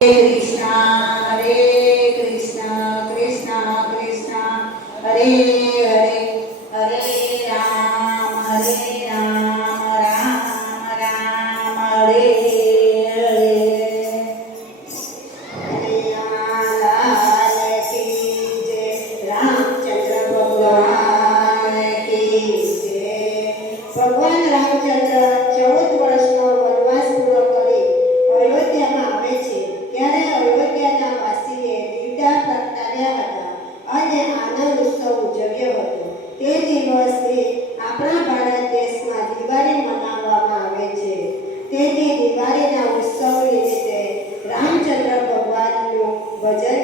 कृष्णा हरे कृष्णा कृष्णा कृष्णा हरे हरे हरे राम हरे राम राम राम हरे भगवान रामचंद्र vaya